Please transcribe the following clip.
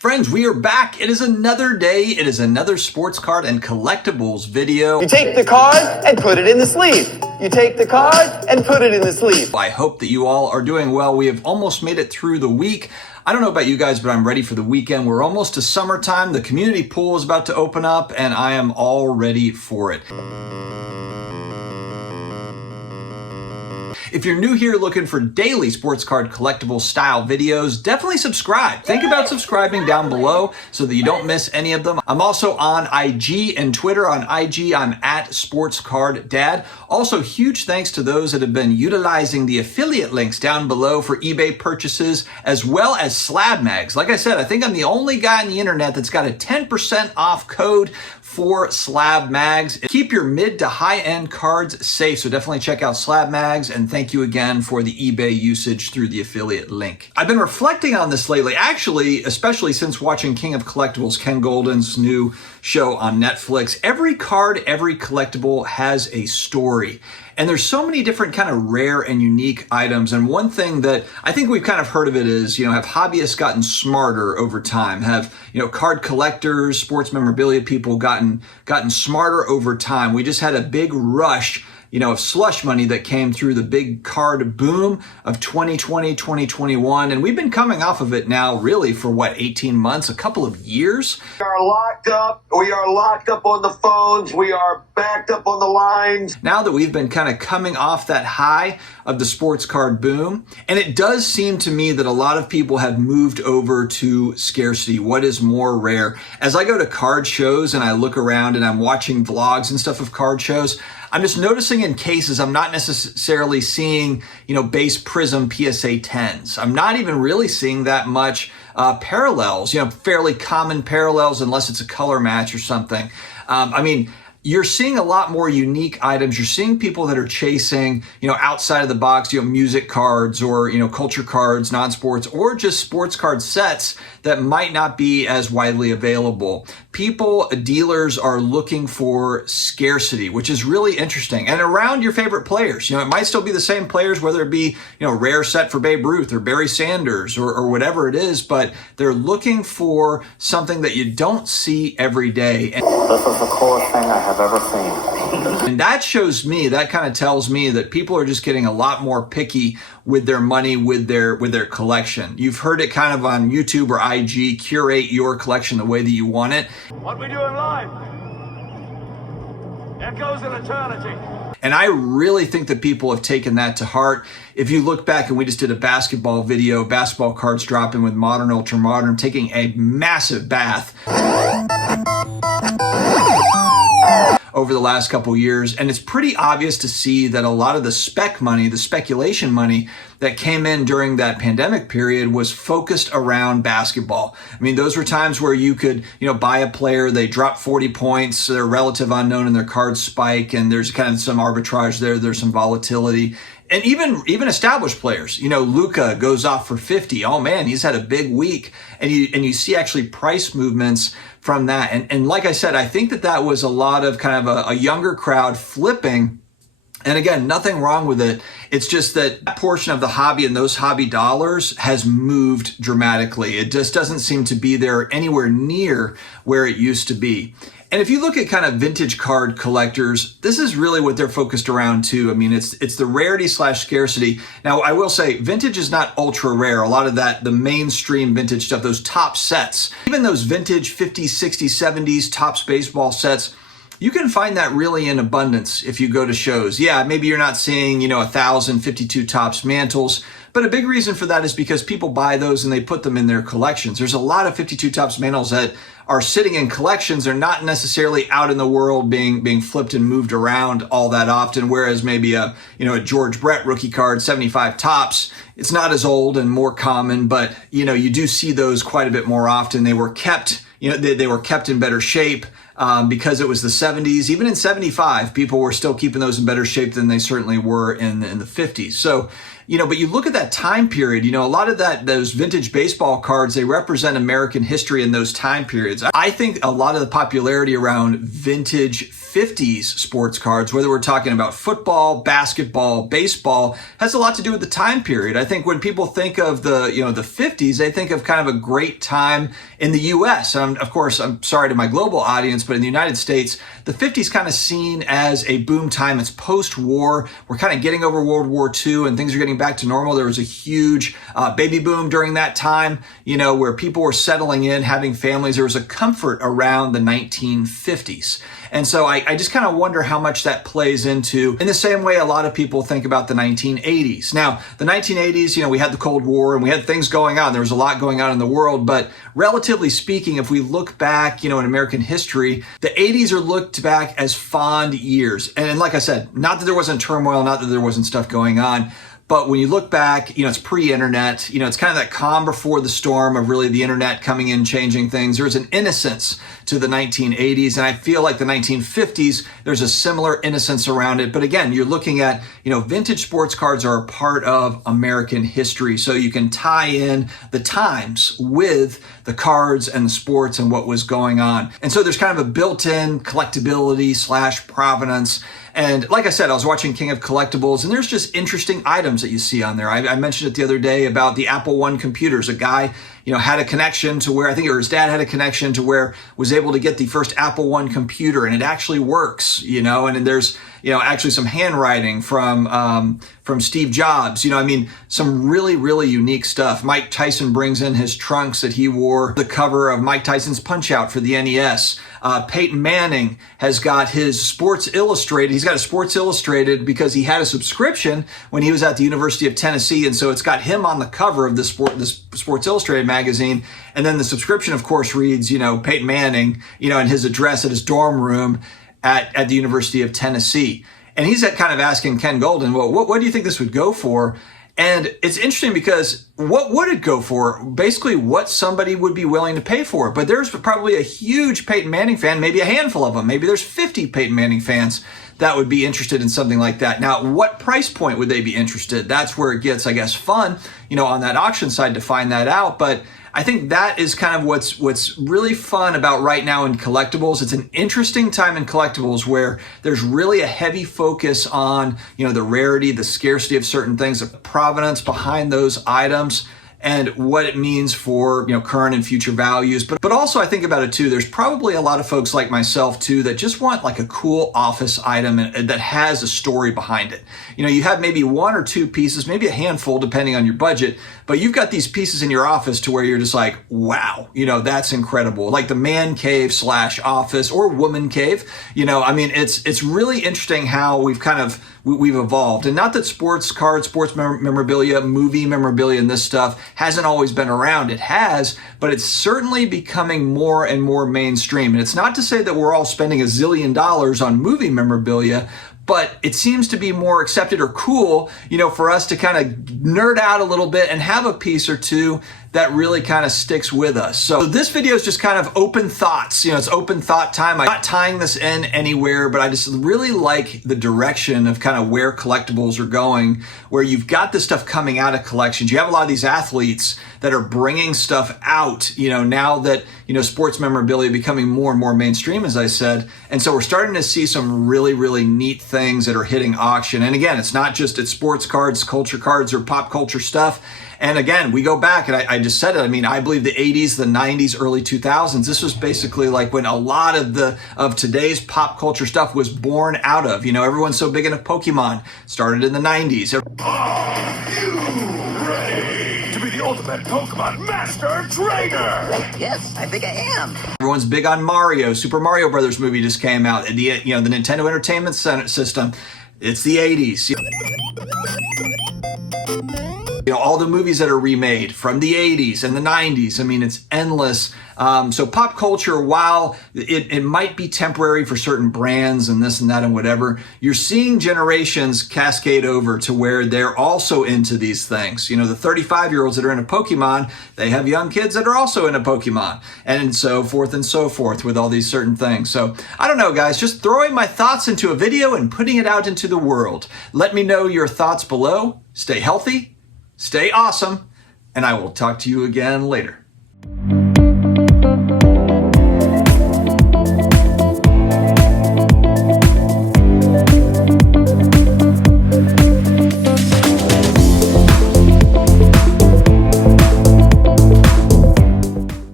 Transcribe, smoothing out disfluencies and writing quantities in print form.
Friends, we are back. It is another day. It is another sports card and collectibles video. You take the card and put it in the sleeve. You take the card and put it in the sleeve. I hope that you all are doing well. We have almost made it through the week. I don't know about you guys, but I'm ready for the weekend. We're almost to summertime. The community pool is about to open up, and I am all ready for it. If you're new here looking for daily sports card collectible style videos, definitely subscribe. Think about subscribing down below so that you don't miss any of them. I'm also on IG and Twitter. On IG, I'm at SportsCardDad. Also, huge thanks to those that have been utilizing the affiliate links down below for eBay purchases, as well as SlabMags. Like I said, I think I'm the only guy on the internet that's got a 10% off code for SlabMags. Keep your mid to high-end cards safe, so definitely check out SlabMags, and thank you again for the eBay usage through the affiliate link. I've been reflecting on this lately, actually, especially since watching King of Collectibles, Ken Golden's new show on Netflix. Every card, every collectible has a story. And there's so many different kind of rare and unique items. And one thing that I think we've kind of heard of it is, have hobbyists gotten smarter over time? Have, card collectors, sports memorabilia people gotten smarter over time? We just had a big rush of slush money that came through the big card boom of 2020, 2021. And we've been coming off of it now really for 18 months, a couple of years. We are locked up. We are locked up on the phones. We are backed up on the lines. Now that we've been kind of coming off that high of the sports card boom, and it does seem to me that a lot of people have moved over to scarcity. What is more rare? As I go to card shows and I look around and I'm watching vlogs and stuff of card shows, I'm just noticing in cases, I'm not necessarily seeing, base prism PSA 10s. I'm not even really seeing that much parallels, fairly common parallels, unless it's a color match or something. You're seeing a lot more unique items. You're seeing people that are chasing, outside of the box, music cards or, culture cards, non-sports, or just sports card sets that might not be as widely available. Dealers are looking for scarcity, which is really interesting. And around your favorite players, it might still be the same players, whether it be, rare set for Babe Ruth or Barry Sanders or whatever it is, but they're looking for something that you don't see every day. This is the coolest thing I have ever seen. And that shows me, that kind of tells me that people are just getting a lot more picky with their money, with their collection. You've heard it kind of on YouTube or IG, curate your collection the way that you want it. What we do in life echoes in eternity. And I really think that people have taken that to heart. If you look back, and we just did a basketball video, basketball cards dropping with Modern Ultra Modern, taking a massive bath over the last couple years. And it's pretty obvious to see that a lot of the spec money, the speculation money that came in during that pandemic period was focused around basketball. Those were times where you could, buy a player, they drop 40 points, they're relative unknown and their cards spike, and there's kind of some arbitrage there, there's some volatility. And even established players, Luka goes off for 50. Oh man, he's had a big week. And you see actually price movements from that. And like I said, I think that was a lot of kind of a younger crowd flipping. And again, nothing wrong with it. It's just that portion of the hobby and those hobby dollars has moved dramatically. It just doesn't seem to be there anywhere near where it used to be. And if you look at kind of vintage card collectors, this is really what they're focused around too. It's the rarity / scarcity. Now, I will say vintage is not ultra rare. A lot of that, the mainstream vintage stuff, those top sets, even those vintage 50s, 60s, 70s Topps baseball sets, you can find that really in abundance if you go to shows. Yeah, maybe you're not seeing, 1,052 Topps mantles, but a big reason for that is because people buy those and they put them in their collections. There's a lot of 52 Topps mantles that are sitting in collections. They're not necessarily out in the world being flipped and moved around all that often, whereas maybe a George Brett rookie card, 75 Topps, it's not as old and more common, but you do see those quite a bit more often. They were kept, they were kept in better shape. Because it was the 70s, even in 75, people were still keeping those in better shape than they certainly were in the 50s. So but you look at that time period, a lot of those vintage baseball cards, they represent American history in those time periods. I think a lot of the popularity around vintage 50s sports cards, whether we're talking about football, basketball, baseball, has a lot to do with the time period. I think when people think of the 50s, they think of kind of a great time in the US. Of course, I'm sorry to my global audience, but in the United States, the 50s kind of seen as a boom time. It's post-war. We're kind of getting over World War II and things are getting back to normal. There was a huge baby boom during that time, where people were settling in, having families. There was a comfort around the 1950s. And so I just kind of wonder how much that plays into, in the same way a lot of people think about the 1980s. Now, the 1980s, we had the Cold War and we had things going on. There was a lot going on in the world, but relatively speaking, if we look back, in American history, the 80s are looked back as fond years. And like I said, not that there wasn't turmoil, not that there wasn't stuff going on, but when you look back, it's pre-internet, it's kind of that calm before the storm of really the internet coming in, changing things. There's an innocence to the 1980s. And I feel like the 1950s, there's a similar innocence around it. But again, you're looking at, vintage sports cards are a part of American history. So you can tie in the times with the cards and the sports and what was going on. And so there's kind of a built-in collectability / provenance. And like I said, I was watching King of Collectibles, and there's just interesting items that you see on there. I mentioned it the other day about the Apple I computers. A guy, had a connection to where, I think his dad had a connection to where was able to get the first Apple I computer, and it actually works, and there's, actually some handwriting from Steve Jobs, some really, really unique stuff. Mike Tyson brings in his trunks that he wore, the cover of Mike Tyson's Punch-Out for the NES. Peyton Manning has got his Sports Illustrated. He's got a Sports Illustrated because he had a subscription when he was at the University of Tennessee. And so it's got him on the cover of this Sports Illustrated magazine. And then the subscription, of course, reads, Peyton Manning, and his address at his dorm room at the University of Tennessee. And he's kind of asking Ken Golden, well, what do you think this would go for? And it's interesting because what would it go for? Basically what somebody would be willing to pay for it. But there's probably a huge Peyton Manning fan, maybe a handful of them. Maybe there's 50 Peyton Manning fans that would be interested in something like that. Now, what price point would they be interested? That's where it gets, I guess, fun, on that auction side to find that out. But I think that is kind of what's really fun about right now in collectibles. It's an interesting time in collectibles where there's really a heavy focus on, the rarity, the scarcity of certain things, the provenance behind those items, and what it means for, current and future values. But also I think about it too, there's probably a lot of folks like myself too that just want like a cool office item that has a story behind it. You have maybe one or two pieces, maybe a handful depending on your budget, but you've got these pieces in your office to where you're just like, wow, that's incredible. Like the man cave / office or woman cave, it's really interesting how we've evolved. And not that sports cards, sports memorabilia, movie memorabilia, and this stuff hasn't always been around. It has, but it's certainly becoming more and more mainstream. And it's not to say that we're all spending $1 zillion on movie memorabilia, but it seems to be more accepted or cool, for us to kind of nerd out a little bit and have a piece or two that really kind of sticks with us. So this video is just kind of open thoughts. It's open thought time. I'm not tying this in anywhere, but I just really like the direction of kind of where collectibles are going, where you've got this stuff coming out of collections. You have a lot of these athletes that are bringing stuff out, now that, sports memorabilia becoming more and more mainstream, as I said. And so we're starting to see some really, really neat things that are hitting auction. And again, it's not just it's sports cards, culture cards, or pop culture stuff. And again, we go back, and I just said it. I believe the 80s, the 90s, early 2000s, this was basically like when a lot of today's pop culture stuff was born out of. Everyone's so big into Pokemon. Started in the 90s. Are you ready to be the ultimate Pokemon Master Trainer? Yes, I think I am. Everyone's big on Mario. Super Mario Brothers movie just came out. The Nintendo Entertainment System. It's the 80s. All the movies that are remade from the 80s and the 90s. It's endless. So pop culture, while it might be temporary for certain brands and this and that and whatever, you're seeing generations cascade over to where they're also into these things. The 35-year-olds that are into Pokemon, they have young kids that are also into Pokemon, and so forth with all these certain things. So I don't know, guys, just throwing my thoughts into a video and putting it out into the world. Let me know your thoughts below. stay healthy, stay awesome, and I will talk to you again later.